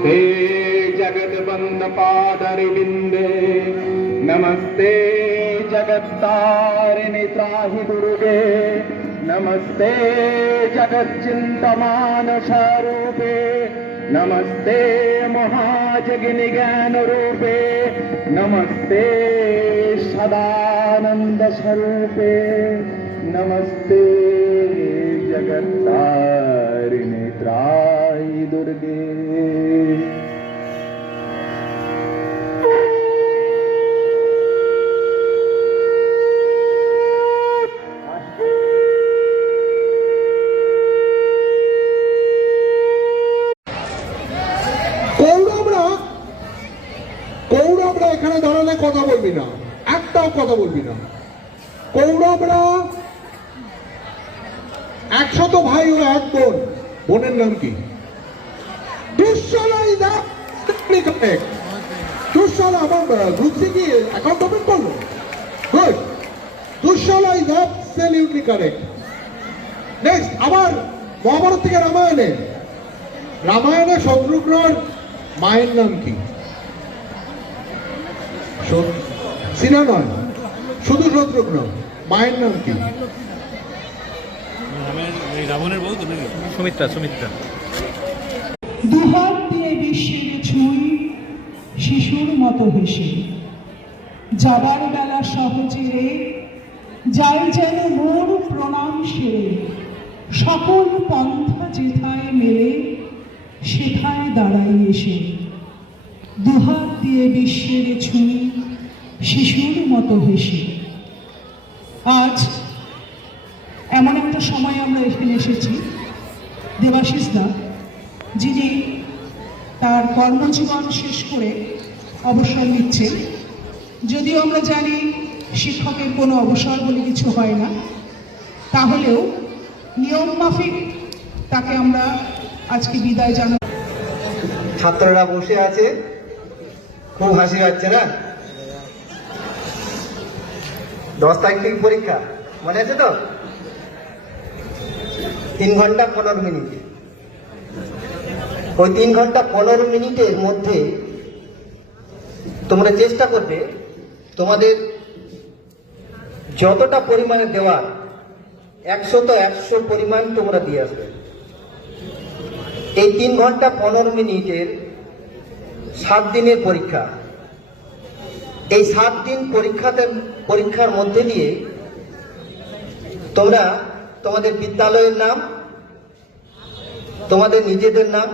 नमस्ते जगद्वंदपादरविन्दे नमस्ते जगत्तारिणि त्राहि दुर्गे नमस्ते जगच्चिन्तमानस्वरूपे नमस्ते महाजगिनि ज्ञानरूपे नमस्ते सदानंद स्वरूपे नमस्ते जगत्तारिणि त्राहि दुर्गे। কৌরবরা এখানে দাঁড়ালে কথা বলবি না, একটাও কথা বলবি না। কৌরবরা 100 ভাই ও 1 বোন। বোনের নাম কি? Dushala is absolutely correct. Dushala আমার গ্রুপ সি কি অ্যাকাউন্ট ওপেন করলো? Good. Dushala is absolutely correct. Next আবার মহাভারত থেকে রামায়ণে শত্রুঘ্নর মায়ের নাম কি? সিনা নয়, শুধু শত্রুঘ্ন। মায়ের নাম কি? রাবণের বউ তো সুমিত্রা। দুহাত দিয়ে বিশ্বের ছুঁই শিশুর মতো হেসে যাবার বেলা সহজে রে যাই যেন মোর প্রণাম সেরে সকল পন্থা যেথায় মেলে সেথায় দাঁড়াই এসে দুহাত দিয়ে বিশ্বের ছুঁই শিশুর মতো হেসে। আজ এমন একটা সময় আমরা এখানে এসেছি, দেবাশিস দা যিনি তার কর্মজীবন শেষ করে অবসর নিচ্ছেন। যদিও আমরা জানি শিক্ষকের কোনো অবসর বলে কিছু হয় না, তাহলেও নিয়ম মাফিক তাকে আমরা আজকে বিদায় জানাই। ছাত্ররা বসে আছে, খুব হাসি পাচ্ছে না? 10 তারিখ থেকে পরীক্ষা, মনে আছে তো? 3 ঘন্টা 15 মিনিট। ওই 3 ঘন্টা 15 মিনিটের মধ্যে তোমরা চেষ্টা করবে তোমাদের যতটা পরিমাণে দেওয়ার 100 তো 100 পরিমাণ তোমরা দিয়ে আসবে। এই 3 ঘন্টা 15 মিনিটের 7 দিনের পরীক্ষা। এই 7 দিন পরীক্ষার মধ্যে দিয়ে তোমরা তোমাদের বিদ্যালয়ের নাম, তোমাদের নিজেদের নাম,